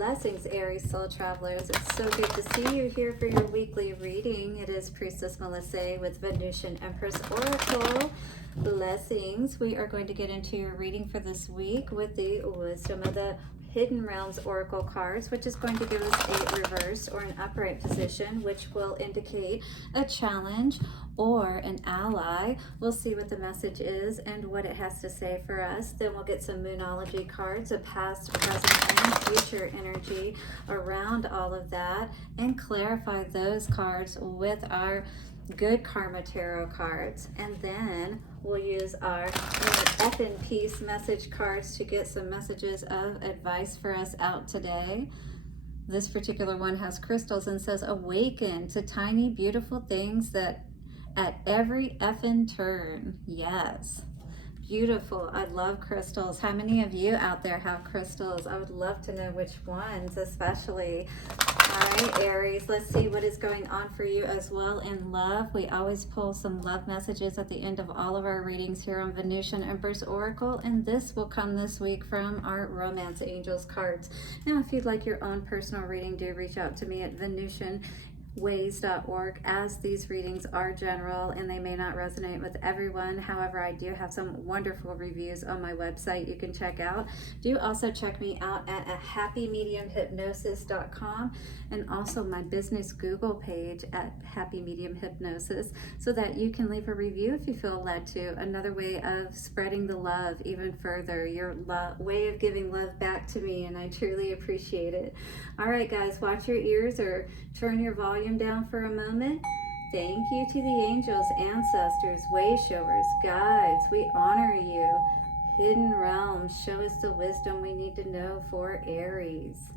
Blessings, Aries soul travelers. It's so good to see you here for your weekly reading. It is Priestess Melissae with Venusian Empress Oracle. Blessings. We are going to get into your reading for this week with the Wisdom of the Hidden Realms Oracle cards, which is going to give us a reverse or an upright position, which will indicate a challenge or an ally. We'll see what the message is and what it has to say for us. Then we'll get some Moonology cards, a past, present, and future energy around all of that, and clarify those cards with our Good Karma Tarot cards. And then we'll use our F in Peace message cards to get some messages of advice for us out today. This particular one has crystals and says, awaken to tiny, beautiful things that at every effing turn. Yes. Beautiful. I love crystals. How many of you out there have crystals? I would love to know which ones, especially. All right, Aries, let's see what is going on for you as well in love. We always pull some love messages at the end of all of our readings here on Venusian Empress Oracle, and this will come this week from our Romance Angels cards. Now, if you'd like your own personal reading, do reach out to me at venusianways.org, as these readings are general and they may not resonate with everyone. However, I do have some wonderful reviews on my website you can check out. Do also check me out at happymediumhypnosis.com, and also my business Google page at Happy Medium Hypnosis, so that you can leave a review if you feel led to. Another way of spreading the love even further, your way of giving love back to me, and I truly appreciate it. All right, guys, watch your ears or turn your volume down for a moment. Thank you to the angels, ancestors, way showers, guides. We honor you. Hidden realms, show us the wisdom we need to know for Aries.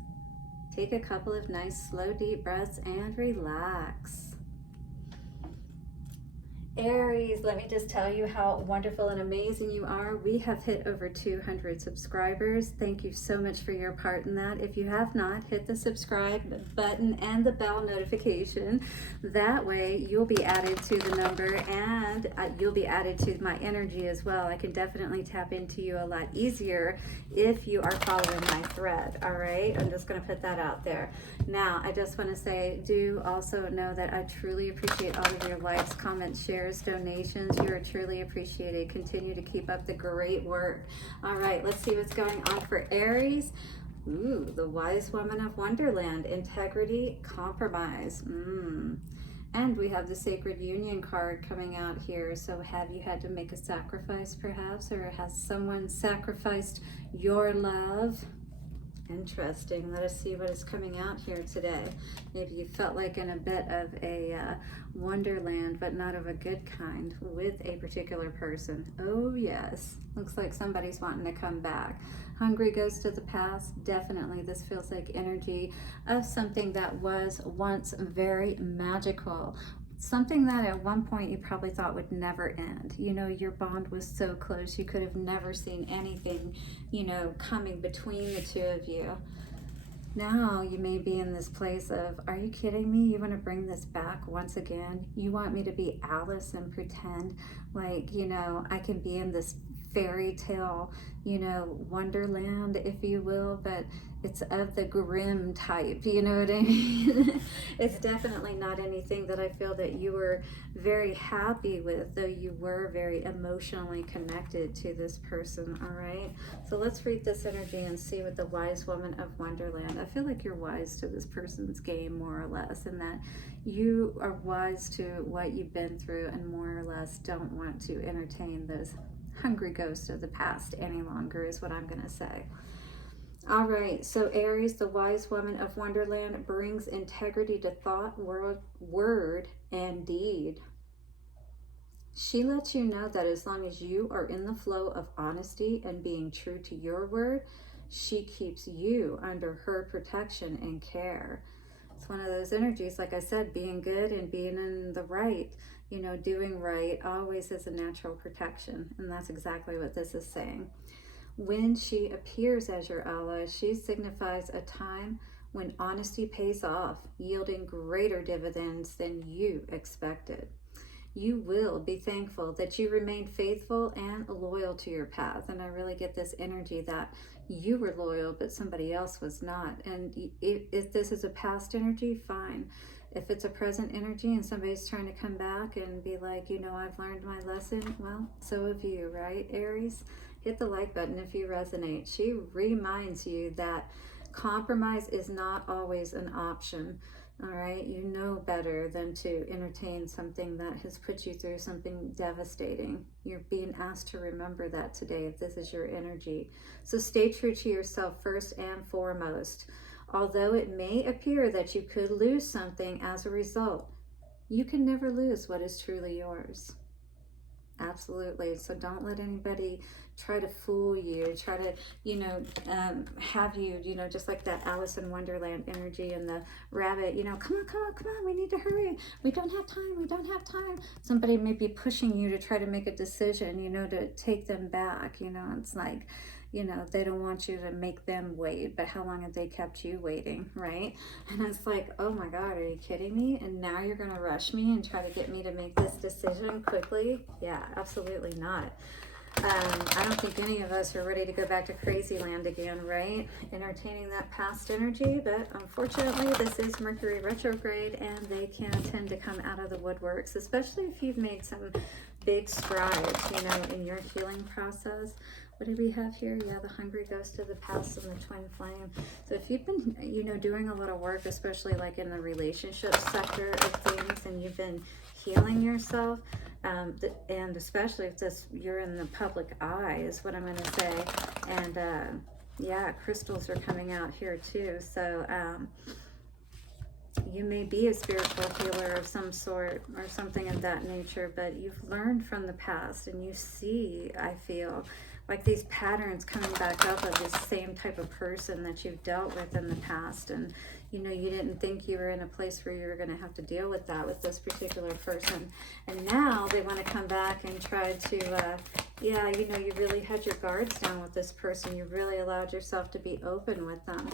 Take a couple of nice, slow, deep breaths and relax. Aries, let me just tell you how wonderful and amazing you are. We have hit over 200 subscribers. Thank you so much for your part in that. If you have not, hit the subscribe button and the bell notification. That way you'll be added to the number, and you'll be added to my energy as well. I can definitely tap into you a lot easier if you are following my thread. All right, I'm just going to put that out there. Now, I just want to say, do also know that I truly appreciate all of your likes, comments, shares, donations. You are truly appreciated. Continue to keep up the great work. All right, let's see what's going on for Aries. Ooh, the Wise Woman of Wonderland, integrity, compromise. And we have the Sacred Union card coming out here. So have you had to make a sacrifice perhaps, or has someone sacrificed your love? Interesting. Let us see what is coming out here today. Maybe you felt like in a bit of a wonderland, but not of a good kind, with a particular person. Oh yes, looks like somebody's wanting to come back. Hungry ghost of the past. Definitely this feels like energy of something that was once very magical. Something that at one point you probably thought would never end. You know, your bond was so close, you could have never seen anything, you know, coming between the two of you. Now you may be in this place of, are you kidding me? You want to bring this back once again? You want me to be Alice and pretend like, you know, I can be in this fairy tale, you know, wonderland, if you will, but it's of the grim type, you know what I mean? It's definitely not anything that I feel that you were very happy with, though you were very emotionally connected to this person. All right, so let's read this energy and see what the Wise Woman of Wonderland. I feel like you're wise to this person's game, more or less, and that you are wise to what you've been through, and more or less don't want to entertain those hungry ghosts of the past any longer, is what I'm going to say. All right, so Aries, the Wise Woman of Wonderland, brings integrity to thought, word, and deed. She lets you know that as long as you are in the flow of honesty and being true to your word, she keeps you under her protection and care. It's one of those energies, like I said, being good and being in the right, you know, doing right always is a natural protection. And that's exactly what this is saying. When she appears as your ally, she signifies a time when honesty pays off, yielding greater dividends than you expected. you will be thankful that you remained faithful and loyal to your path. And I really get this energy that you were loyal, but somebody else was not. And if this is a past energy, fine. If it's a present energy and somebody's trying to come back and be like, you know, I've learned my lesson, well, so have you, right, Aries? Hit the like button if you resonate. She reminds you that compromise is not always an option. All right, you know better than to entertain something that has put you through something devastating. You're being asked to remember that today if this is your energy. So stay true to yourself first and foremost. Although it may appear that you could lose something as a result, you can never lose what is truly yours. Absolutely. So don't let anybody try to fool you, try to, you know, have you, you know, just like that Alice in Wonderland energy and the rabbit, you know, come on, come on, come on, we need to hurry. We don't have time. We don't have time. Somebody may be pushing you to try to make a decision, you know, to take them back. You know, it's like, you know, they don't want you to make them wait, but how long have they kept you waiting, right? And it's like, oh my God, are you kidding me? And now you're going to rush me and try to get me to make this decision quickly? Yeah, absolutely not. I don't think any of us are ready to go back to crazy land again, right? Entertaining that past energy, but unfortunately this is Mercury retrograde and they can tend to come out of the woodworks, especially if you've made some big strides, you know, in your healing process. What do we have here? Yeah, the hungry ghost of the past and the twin flame. So if you've been, you know, doing a lot of work, especially like in the relationship sector of things, and you've been healing yourself, and especially if you're in the public eye is what I'm going to say. And yeah, crystals are coming out here too. So you may be a spiritual healer of some sort or something of that nature, but you've learned from the past and you see, I feel like these patterns coming back up of this same type of person that you've dealt with in the past. And, you know, you didn't think you were in a place where you were going to have to deal with that with this particular person. And now they want to come back and try to, yeah, you know, you really had your guards down with this person. You really allowed yourself to be open with them.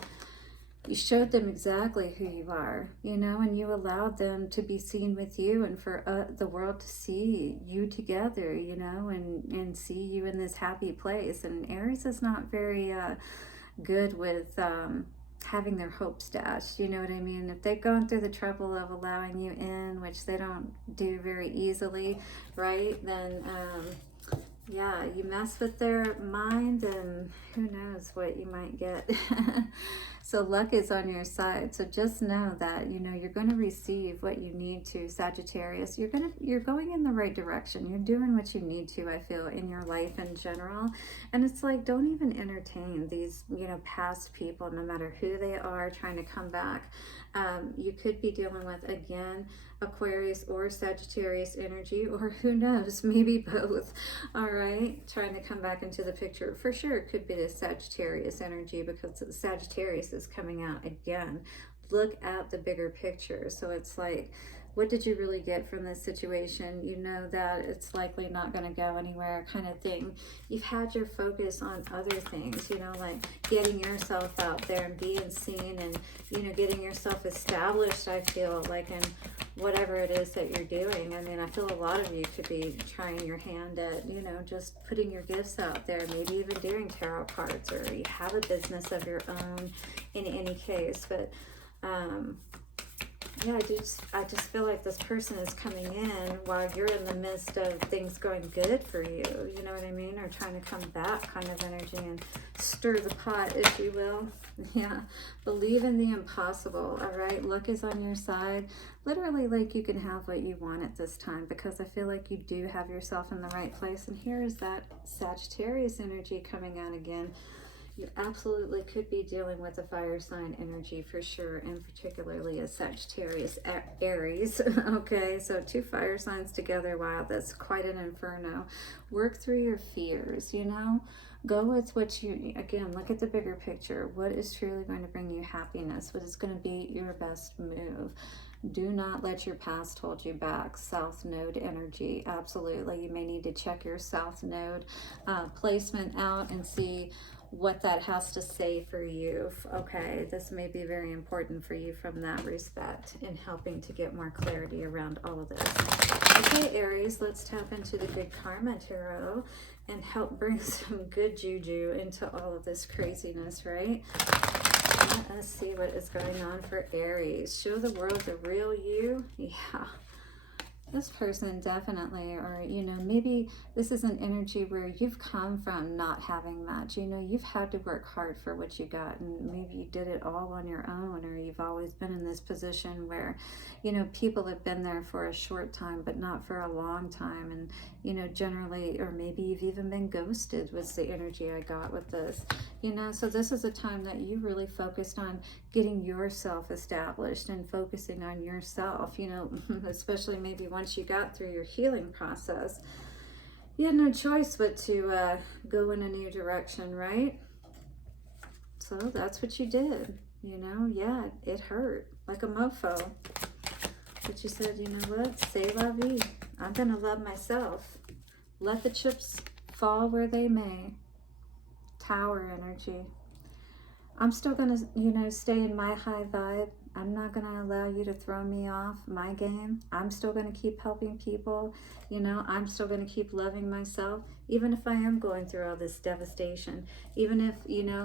You showed them exactly who you are, you know, and you allowed them to be seen with you and for the world to see you together, you know, and see you in this happy place. And Aries is not very good with having their hopes dashed, you know what I mean? If they've gone through the trouble of allowing you in, which they don't do very easily, right, then yeah, you mess with their mind and who knows what you might get. So luck is on your side. So just know that, you know, you're going to receive what you need to, Sagittarius. You're going in the right direction. You're doing what you need to, I feel, in your life in general. And it's like, don't even entertain these, you know, past people, no matter who they are, trying to come back. You could be dealing with, again, Aquarius or Sagittarius energy, or who knows, maybe both. All right, trying to come back into the picture. For sure, it could be the Sagittarius energy because the Sagittarius is coming out again. Look at the bigger picture. So it's like, what did you really get from this situation? You know that it's likely not going to go anywhere, kind of thing. You've had your focus on other things, you know, like getting yourself out there and being seen and, you know, getting yourself established, I feel like, in whatever it is that you're doing. I mean, I feel a lot of you could be trying your hand at, you know, just putting your gifts out there, maybe even doing tarot cards, or you have a business of your own in any case. But yeah, I just feel like this person is coming in while you're in the midst of things going good for you, you know what I mean? Or trying to come back kind of energy and stir the pot, if you will. Yeah, believe in the impossible, all right? Luck is on your side. Literally, like, you can have what you want at this time, because I feel like you do have yourself in the right place. And here is that Sagittarius energy coming out again. You absolutely could be dealing with a fire sign energy for sure, and particularly a Sagittarius Aries. Okay, so two fire signs together. Wow, that's quite an inferno. Work through your fears, you know? Go with what you, again, look at the bigger picture. What is truly going to bring you happiness? What is going to be your best move? Do not let your past hold you back. South Node energy, absolutely. You may need to check your South Node placement out and see what that has to say for you. Okay, this may be very important for you from that respect in helping to get more clarity around all of this. Okay, Aries, let's tap into the Good Karma Tarot and help bring some good juju into all of this craziness, right? Let us see what is going on for Aries. Show the world the real you. Yeah. This person definitely, or, you know, maybe this is an energy where you've come from not having much. You know, you've had to work hard for what you got, and maybe you did it all on your own, or you've always been in this position where, you know, people have been there for a short time, but not for a long time. And, you know, generally, or maybe you've even been ghosted was the energy I got with this, you know. So this is a time that you really focused on getting yourself established and focusing on yourself, you know, especially maybe once you got through your healing process, you had no choice but to go in a new direction, right? So that's what you did, you know. Yeah, it hurt like a mofo, but you said, you know what, c'est la vie. I'm gonna love myself. Let the chips fall where they may. Tower energy. I'm still gonna, you know, stay in my high vibe. I'm not gonna allow you to throw me off my game. I'm still gonna keep helping people. You know, I'm still gonna keep loving myself, even if I am going through all this devastation. Even if, you know,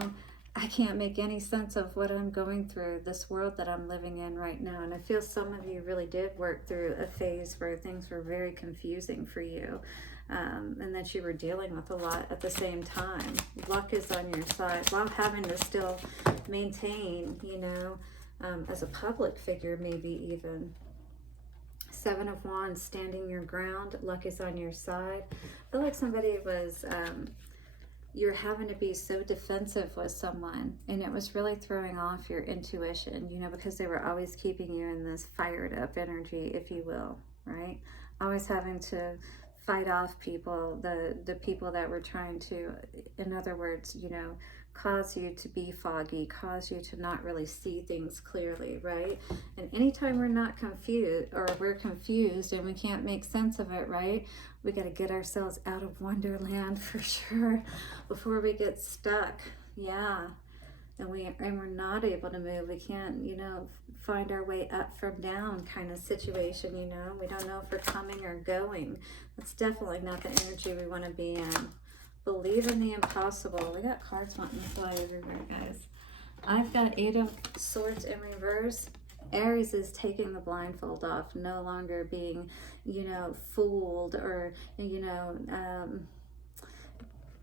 I can't make any sense of what I'm going through, this world that I'm living in right now. And I feel some of you really did work through a phase where things were very confusing for you. And that you were dealing with a lot at the same time. Luck is on your side while having to still maintain, you know, as a public figure, maybe even. Seven of Wands, standing your ground. Luck is on your side. I feel like somebody was, you're having to be so defensive with someone, and it was really throwing off your intuition, you know, because they were always keeping you in this fired up energy, if you will, right? Always having to fight off people, the people that were trying to, in other words, you know, cause you to be foggy, cause you to not really see things clearly, right? And anytime we're not confused, or we're confused and we can't make sense of it, right? We got to get ourselves out of Wonderland for sure before we get stuck. Yeah. And we're not able to move. We can't, you know, find our way up from down kind of situation, you know. We don't know if we're coming or going. That's definitely not the energy we want to be in. Believe in the impossible. We got cards wanting to fly everywhere, guys. I've got 8 of Swords in reverse. Aries is taking the blindfold off, no longer being, you know, fooled, or, you know,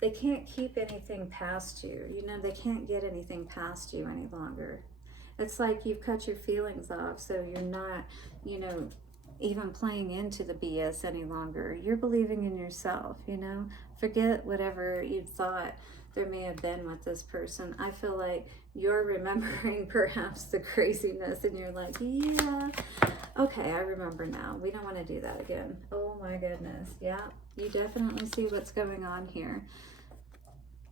they can't keep anything past you. You know, they can't get anything past you any longer. It's like you've cut your feelings off, so you're not, you know, even playing into the BS any longer. You're believing in yourself, you know. Forget whatever you thought there may have been with this person. I feel like you're remembering perhaps the craziness, and you're like, yeah, okay, I remember now. We don't want to do that again. Oh my goodness. Yeah, you definitely see what's going on here.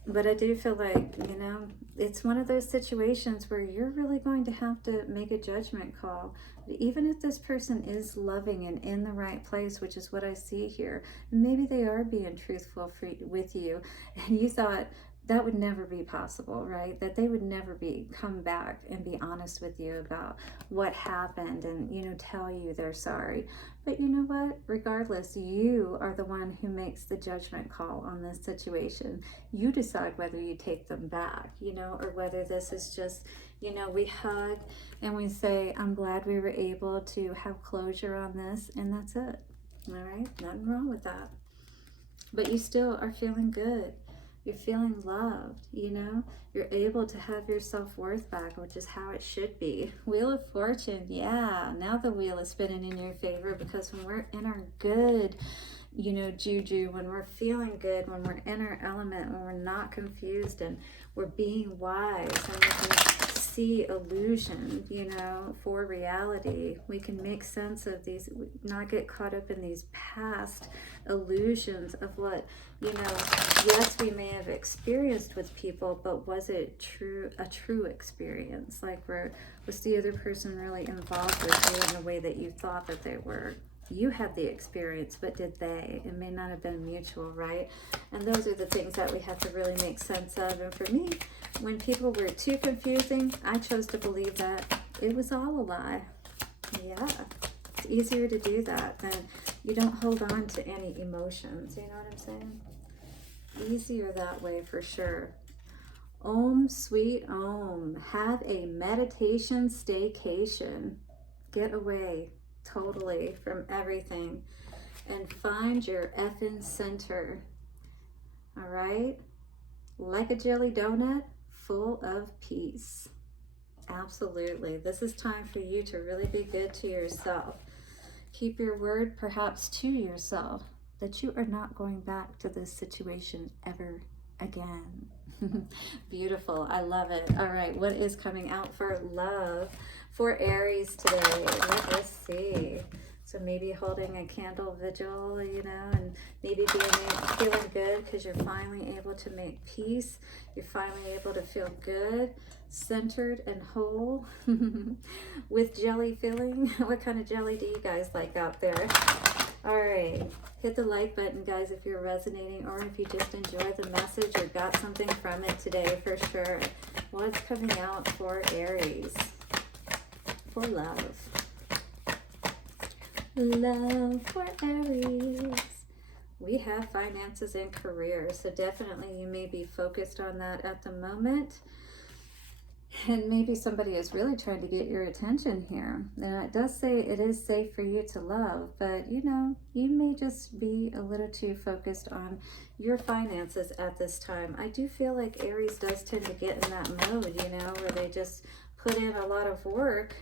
But I do feel like, you know, it's one of those situations where you're really going to have to make a judgment call. Even if this person is loving and in the right place, which is what I see here, maybe they are being truthful with you, and you thought that would never be possible, right? That they would never come back and be honest with you about what happened and, you know, tell you they're sorry. But you know what? Regardless, you are the one who makes the judgment call on this situation. You decide whether you take them back, you know, or whether this is just, you know, we hug and we say, I'm glad we were able to have closure on this, and that's it. All right? Nothing wrong with that. But you still are feeling good. You're feeling loved, you know? You're able to have your self-worth back, which is how it should be. Wheel of Fortune, yeah. Now the wheel is spinning in your favor, because when we're in our good, you know, juju, when we're feeling good, when we're in our element, when we're not confused and we're being wise, and we can see illusion, you know, for reality, we can make sense of these, not get caught up in these past illusions of what, you know, yes, we may have experienced with people, but was it a true experience? Like, was the other person really involved with you in the way that you thought that they were? You had the experience, but did they? It may not have been mutual, right? And those are the things that we have to really make sense of. And for me, when people were too confusing, I chose to believe that it was all a lie. Yeah, it's easier to do that than you don't hold on to any emotions. You know what I'm saying? Easier that way for sure. Om, sweet Om. Have a meditation staycation. Get away totally from everything and find your effing center. All right? Like a jelly donut, full of peace. Absolutely. This is time for you to really be good to yourself. Keep your word, perhaps to yourself, that you are not going back to this situation ever again. Beautiful. I love it. All right. What is coming out for love for Aries today? Let us see. So maybe holding a candle vigil, you know, and maybe feeling good because you're finally able to make peace. You're finally able to feel good, centered and whole with jelly filling. What kind of jelly do you guys like out there? All right, hit the like button, guys, if you're resonating or if you just enjoyed the message or got something from it today for sure. What's coming out for Aries for love? Love for Aries. We have finances and career, so definitely you may be focused on that at the moment. And maybe somebody is really trying to get your attention here. Now, it does say it is safe for you to love, but you know, you may just be a little too focused on your finances at this time. I do feel like Aries does tend to get in that mode, you know, where they just put in a lot of work,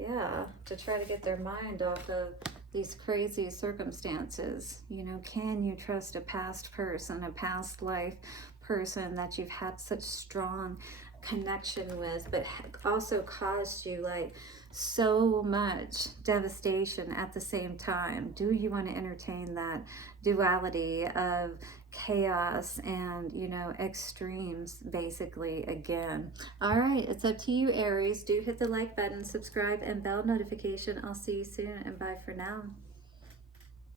yeah, to try to get their mind off of these crazy circumstances. You know, can you trust a past person, a past life person that you've had such strong connection with, but also caused you like so much devastation at the same time? Do you want to entertain that duality of chaos and, you know, extremes basically again? All right, it's up to you, Aries. Do hit the like button, subscribe, and bell notification. I'll see you soon, and bye for now.